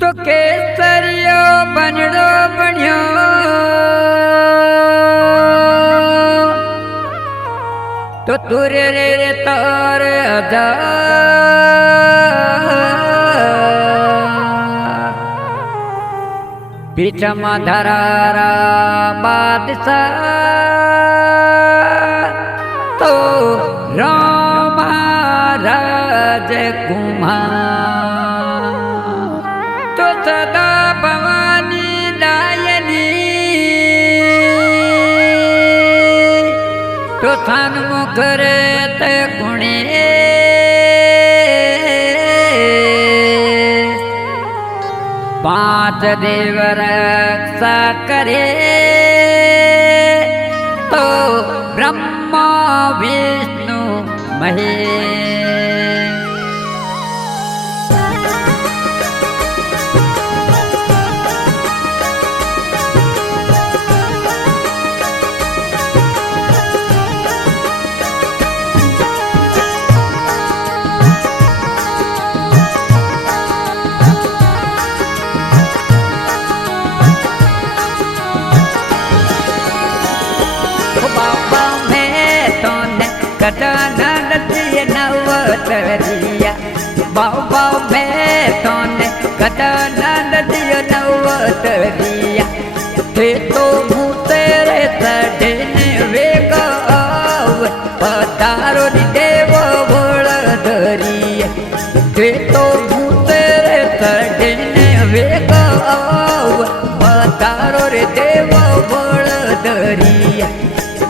तो केसरियो बनड़ो बनियो तो तुरे रे तार अजा पीछमा धरारा बादशाह तो रामा राज कुमार तो सदा भवानी दायनी तो सन्मुख रेत गुणे पांच देव रक्षा करे तो ब्रह्मा विष्णु महेश कटानंदिय नवतरिया बाबा में तोने कटानंदिय नवतरिया थे तो तेरे तड़ने वेगा पतारो देव बोल धरिया थे तो तेरे तड़ने वेगा पतारो देव बोल धरिया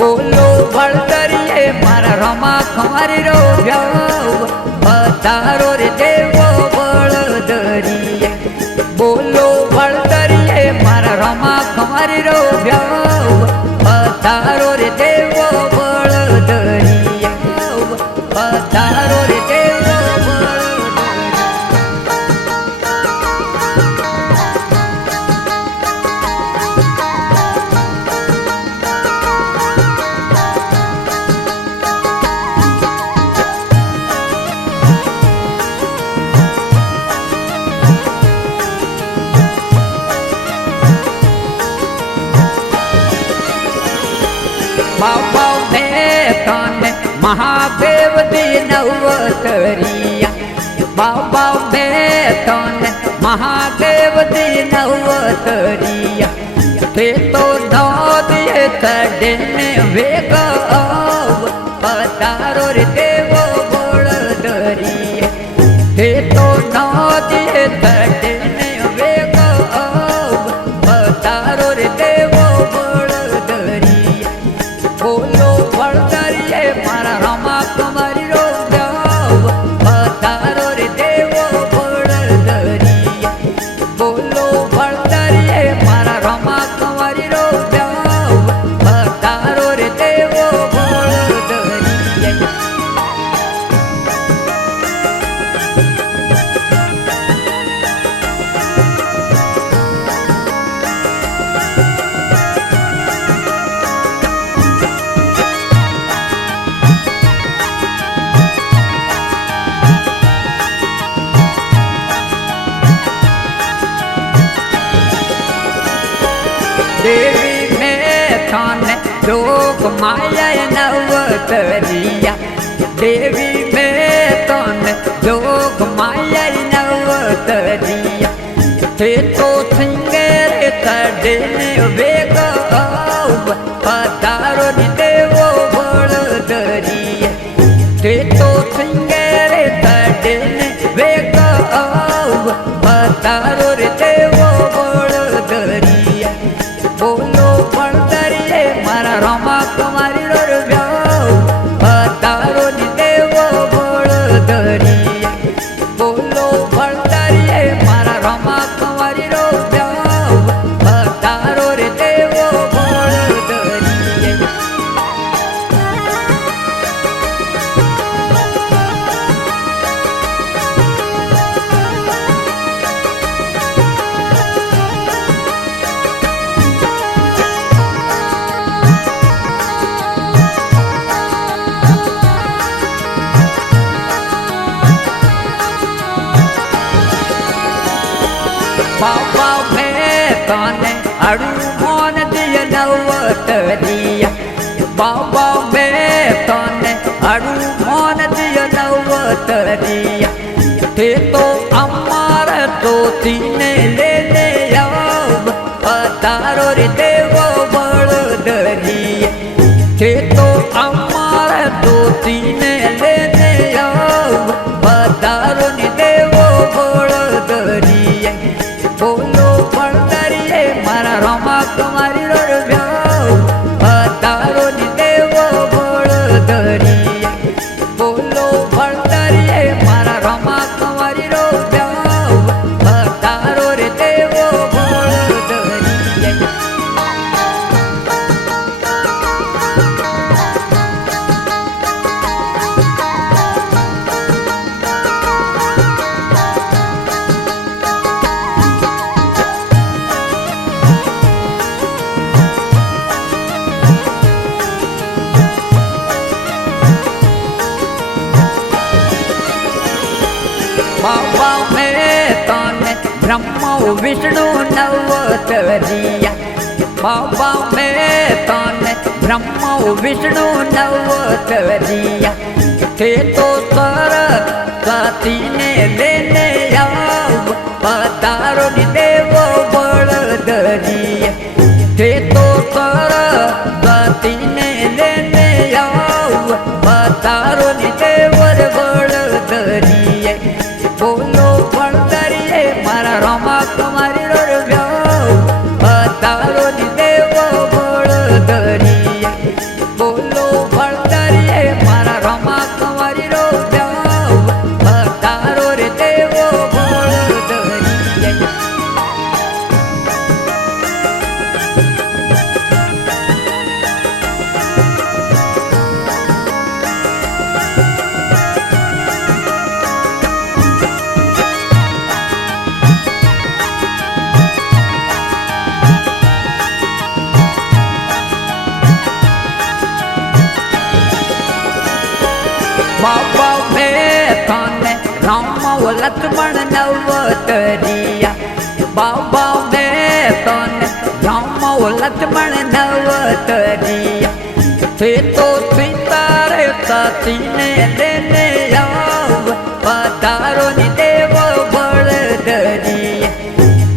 बोलो बड़तरिए मारा रमा कुमारी रो जाओ पतारो रे देवो बड़दरिए बोलो बड़तरिए मारा रमा कुमारी रो जाओ पतारो रे देवो बड़दरिए पतारो रे देवो बाबा में तोने महादेव दी नवतरिया बाबा में तोने महादेव दी नवतरिया थे तो नौ दिए तड़ने वेगा पतारो रे देवो बोल धरिया थे तो नौ दिए तड़ने वेगा पतारो रे देवो बोल धरिया बोलो बड़तरिए मारा रमा कुमारी रो जाओ पतारो रे देवो बोल धरिया बोलो बड़तरिए मारा रमा कुमारी रो जाओ पतारो रे देवो बोल धरिया देवी में थाने जोग माया नवतरिया देवी में थाने जोग माया नवतरिया थे तो सिंगेर तड़ने वेगा पतारो देवो बोल धरिया थे तो सिंगेर तड़ने वेगा पतारो देवो बोल धरिया बोलो बड़तरिए मारा रमा कुमारी रो जाओ पतारो देवो बोल धरिया बोलो बड़तरिए मारा रमा कुमारी रो जाओ पतारो देवो बोल धरिया बाबा में तने अड़ू मोन दिया नवतरिया बाबा में तने अड़ू मोन दिया नवतरिया ते तो अमार तो तीने लेने आओ पतारो रे देवो बड़ दरिया ते तो अमार तो तीने लेने आओ पतारो रे देवो बड़ दरिया बोलो बड़दरिये मारा रोमा तुम्हारी रोड ब्याओ पतारो नी देवो बड़दरिये बोलो बड़दरिये मारा रोमा तुम्हारी रोड ब्याओ पतारो रे देवो बड़दरिये बाबा में तने ब्रह्मा विष्णु नवतरिया बाबा में तने ब्रह्मा विष्णु नवतरिया थे तो सरस्वती ने लेने आओ पतारो नी देवो बड़दरिया थे तो सरस्वती ने लेने आओ पतारो नी देवर बड़दरिया बोलो बड़दरिये मारा रोमा तुम्हारी रोड ब्याओ पतारो नी देवो बड़दरिये बोलो बड़दरिये मारा रोमा तुम्हारी रोड ब्याओ पतारो रे देवो बड़दरिये बाबा में तने राम लक्ष्मण नवतरिया बाबा में तने राम लक्ष्मण नवतरिया थे तो सीतारे सती ने लेने आओ पतारो नी देवो बड़दरिया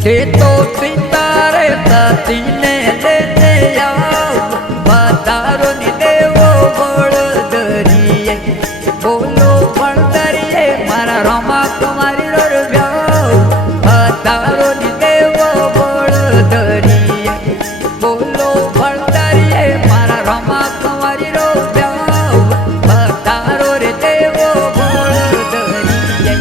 थे तो सीतारे सती ने लेने आओ पतारो नी देवो बड़दरिया बोलो बड़दरिये मारा रोमा तुम्हारी रोड ब्याओ पतारो नी देवो बड़दरिये बोलो बड़दरिये मारा रोमा तुम्हारी रोड ब्याओ पतारो रे देवो बड़दरिये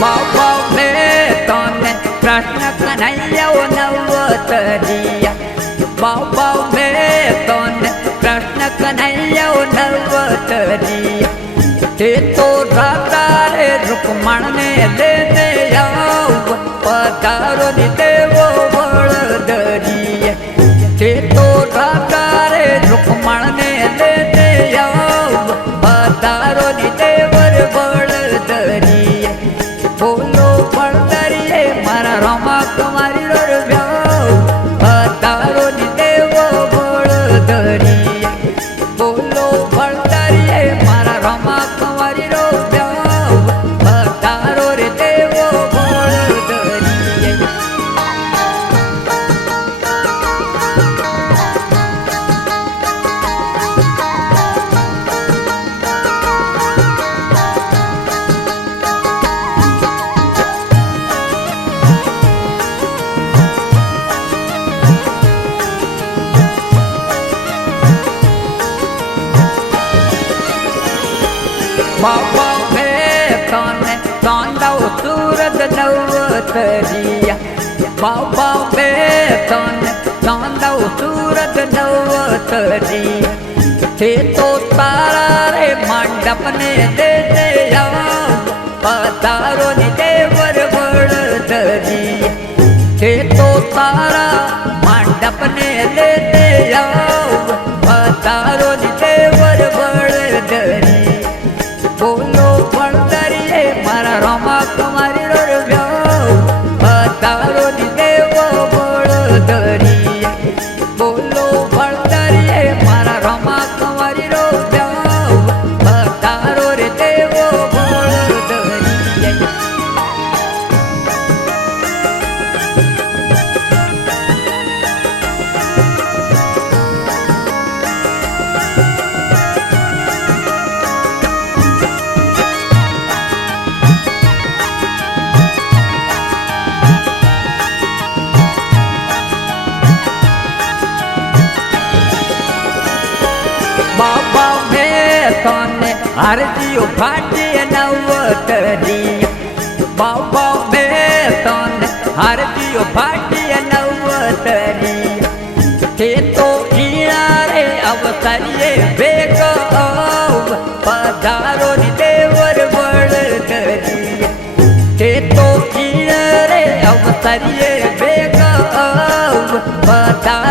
बाबा में तने कृष्ण कन्हैया नवतरिया बाबा में तने कृष्ण कन्हैया नवतरिया ते तो राधा रे रुक्मण ने लेने आओ पतारो नी देवो बड़दरिया ते तो राधा रे रुक्मण ने लेने आओ पतारो नी देवर बड़दरिया बोलो बड़दरिये मारा रोमा तुम्हारी रोड ब्याओ पतारो नी देवो बड़दरिया बोलो बड़दरिये मारा रोमा तुम्हारी रोड ब्याओ पतारो रे देवो बड़दरिये बाबा में तने तांडव सूरज नवतरिया बाबा में तने तांडव सूरज नवतरिया તે તો તારા રે માંડપને દે દે આવ પધારો ને દેવર વડધરી તે તો તારા માંડપને દે દે આવ પધારો ને દેવર વડધરી બોલો વડધરીએ મારા રમા કુમારી રોડ્યો પધારો ને દેવો વડધરી બોલો વડધરીએ મારા રમા કુમારી રોડ્યો પધારો રે દેવો વડધરી બાબા મેં તને હરજીઓ ફાટી નવતરી બાબા મેં તને હરજીઓ ફાટી નવતરી તે તો ઈણા રે અવસરીએ ભેગો પધારો ને દેવર વડધરી તે તો ઈણા રે અવસરીએ ભેગો પધારો